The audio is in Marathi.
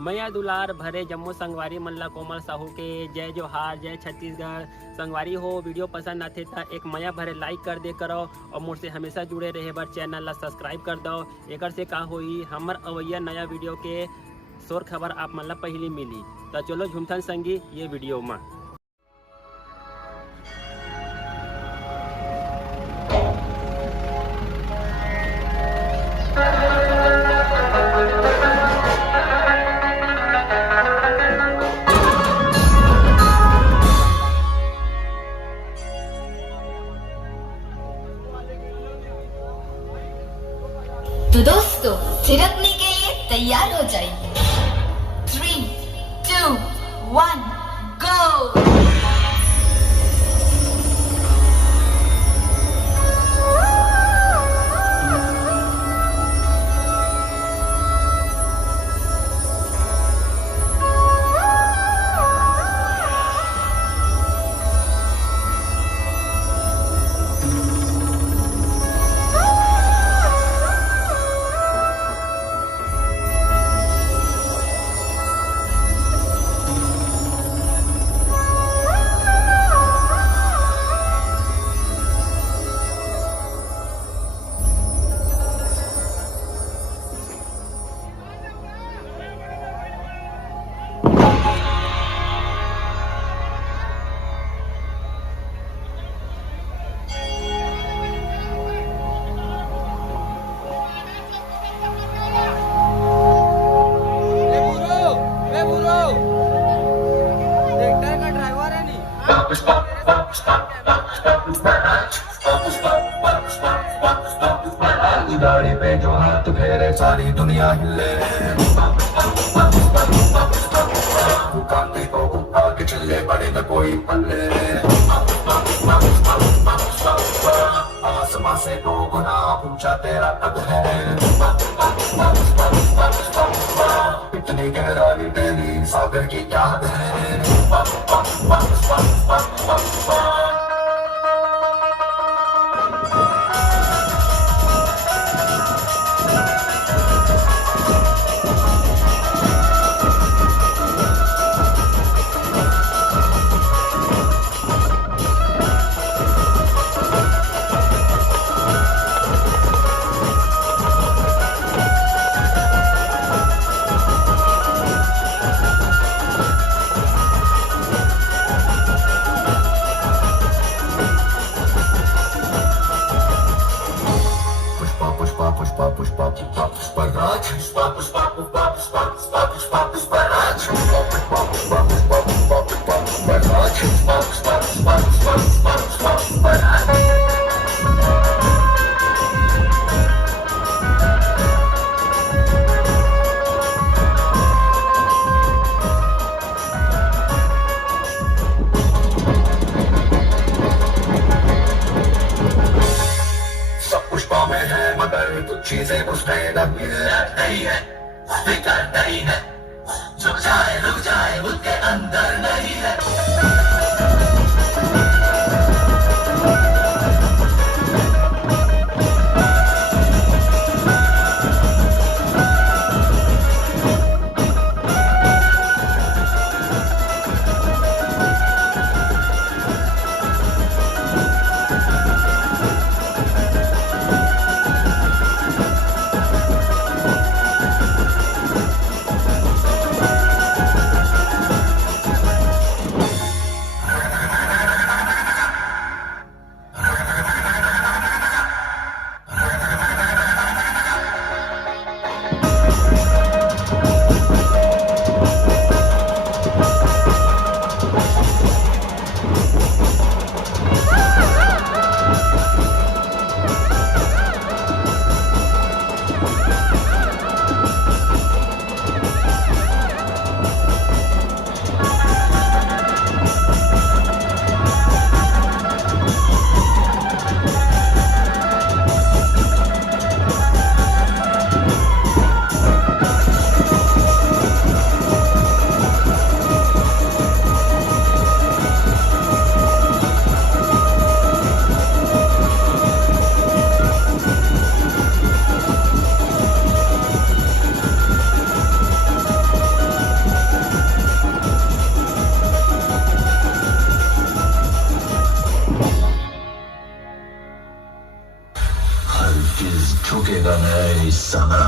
मैया दुलार भरे जम्मू संगवारी मन ला कोमल साहू के जय जोहार, जय छत्तीसगढ़। संगवारी हो वीडियो पसंद आते तो एक मैया भरे लाइक कर दे करो और मुझसे हमेशा जुड़े रहे बर चैनल ला सब्सक्राइब कर दो। एक से का होई हमर अवैया नया वीडियो के शोर खबर आप मन ला पहली मिली। तो चलो झुमथन संगी ये वीडियो में। तो दोस्तों थिरकने के लिए तैयार हो जाइए। 3, 2, 1 गो। गाड़ी पे जो हाथ फेरे सारी दुनिया हिले। कांटे को आगे चले बड़े न कोई पल्ले। आसमां से 2 गुना ऊंचा तेरा कद है। इतनी गहराई तेरी सागर की क्या हद है। चीजें उसमें नहीं है, फिक्र नहीं है, झुक जाए रुक जाए उसके अंदर नहीं है। हरगिज झुकेगा नहीं साला